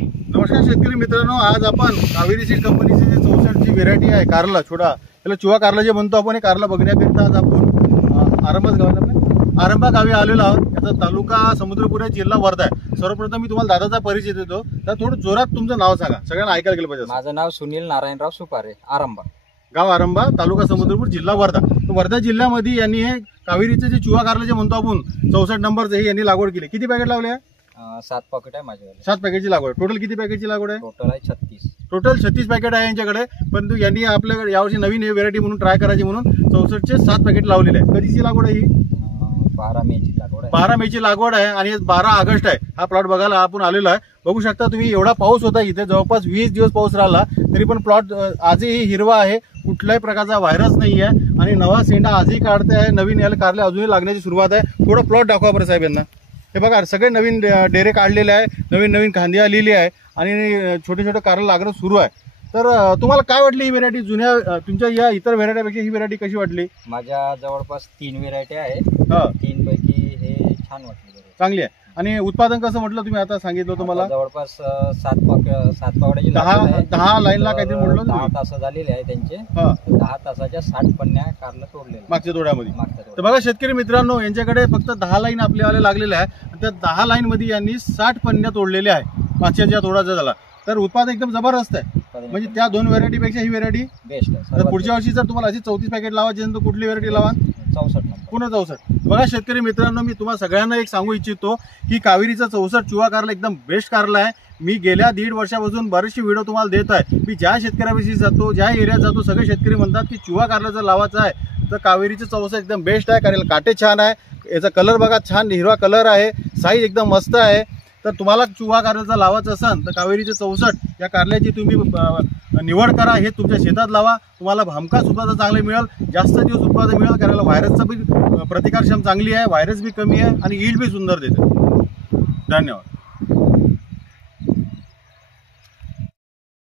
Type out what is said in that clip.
नमस्कार शेतकरी मित्रांनो, आज आपण कावेरी सीड कंपनीची जी 64 ची व्हेरायटी आहे कारला छोटा, त्याला चुवा कारला जे म्हणतो आपण, हे कारला बघण्याकरिता आज आपण आरंभा गावी आलेलो आहोत। याचा तालुका समुद्रपूर, जिल्हा वर्धा आहे। सर्वप्रथम मी तुम्हाला दादाचा परिचय देतो, तर थोडं जोरात तुमचं नाव सांगा, सगळ्यांना ऐकायला गेलं पाहिजे। माझं नाव सुनील नारायणराव सुपारे, आरंभा गाव आरंभा, तालुका समुद्रपूर, जिल्हा वर्धा। तर वर्धा जिल्ह्यामध्ये यांनी हे कावेरीचं जे चुवा कारला जे म्हणतो आपण 64 नंबरचं, हे यांनी लागवड केली। किती पॅकेट लावले? 7 पॉकेट आहे माझ्याकडे। 7 पॅकेटची लागवड। टोटल किती पॅकेटची लागवड आहे? टोटल आहे 36। टोटल 36 पॅकेट आहे यांच्याकडे, परंतु यांनी आपल्याकडे यावर्षी नवीन व्हेरायटी म्हणून ट्राय करायची म्हणून 64 चे 7 पॅकेट लावलेले आहे। कधीची लागवड आहे ही? 12 मेची लागवड आहे। 12 मेची लागवड आहे आणि 12 ऑगस्ट आहे हा प्लॉट बघायला आपण आलेलो आहे। बघू शकता तुम्ही, एवढा पाऊस होता इथे, जवळपास 20 दिवस पाऊस राहिला, तरी पण प्लॉट आजही हिरवा आहे, कुठल्याही प्रकारचा व्हायरस नाही आहे आणि नवा शेंडा आजही काढते आहे। नवीन याला कारले अजूनही लागण्याची सुरुवात आहे। थोडं प्लॉट दाखवा बरं साहेब यांना। हे बघा, सगळे नवीन डेरे काढलेले आहे, नवीन नवीन खांदी आलेली आहे आणि छोटे छोटे कारले लागणं सुरू आहे। तर तुम्हाला काय वाटली ही व्हेरायटी? जुन्या तुमच्या या इतर व्हेरायटीपेक्षा ही व्हेरायटी कशी वाटली? माझ्या जवळपास 3 व्हेरायटी आहे, हा, 3 पैकी हे छान वाटली, चांगली आहे। आणि उत्पादन कसं म्हटलं तुम्ही आता सांगितलं तुम्हाला? जवळपास 7 पॉकेटची 10 लाईनला काहीतरी म्हटलं 10 तास झालेले आहे त्यांचे। हा, 10 तासाच्या 60 पन्न्या कारला तोडलेले मागच्या तोड्यामध्ये। मागच्या तर बघा शेतकरी मित्रांनो, यांच्याकडे फक्त 10 लाईन आपल्याला लागलेल्या आहे, त्या 10 लाईन मध्ये यांनी 60 पन्न्या तोडलेल्या आहे मागच्या ज्या तोडाचा झाला। तर उत्पादन एकदम जबरदस्त आहे, म्हणजे त्या 2 व्हेरायटी पेक्षा ही व्हेरायटी बेस्ट आहे। तर पुढच्या वर्षी जर तुम्हाला अशी 34 पॅकेट लावायची असेल तर कुठली व्हेरायटी लावा? 64 नंबर, पुन्हा 64। बघा शेतकरी मित्रांनो, मी तुम्हाला सगळ्यांना एक सांगू इच्छितो की कावेरीचा 64 चुवा कारला एकदम बेस्ट कारला आहे। मी गेल्या 1.5 वर्षापासून बरेचसे व्हिडिओ तुम्हाला देत आहे। मी ज्या शेतकऱ्याविषयी जातो, ज्या एरियात जातो, सगळे शेतकरी म्हणतात की चुवा कारला जर लावायचा आहे तर कावेरीचं 64 एकदम बेस्ट आहे, कारण काटे छान आहे, याचा कलर बघा छान हिरवा कलर आहे, साईज एकदम मस्त आहे। तर तुम्हाला चुवा कारल्याचा लावायचं असेल तर कावेरीचे 64 या कारल्याची तुम्ही निवड करा, हे तुमच्या शेतात लावा, तुम्हाला हमखास उत्पादन चांगले मिळेल, जास्त दिवस उत्पादन मिळेल, कारण व्हायरसचा बी प्रतिकारक्षम चांगली आहे, व्हायरस बी कमी आहे आणि यील्ड बी सुंदर देते। धन्यवाद।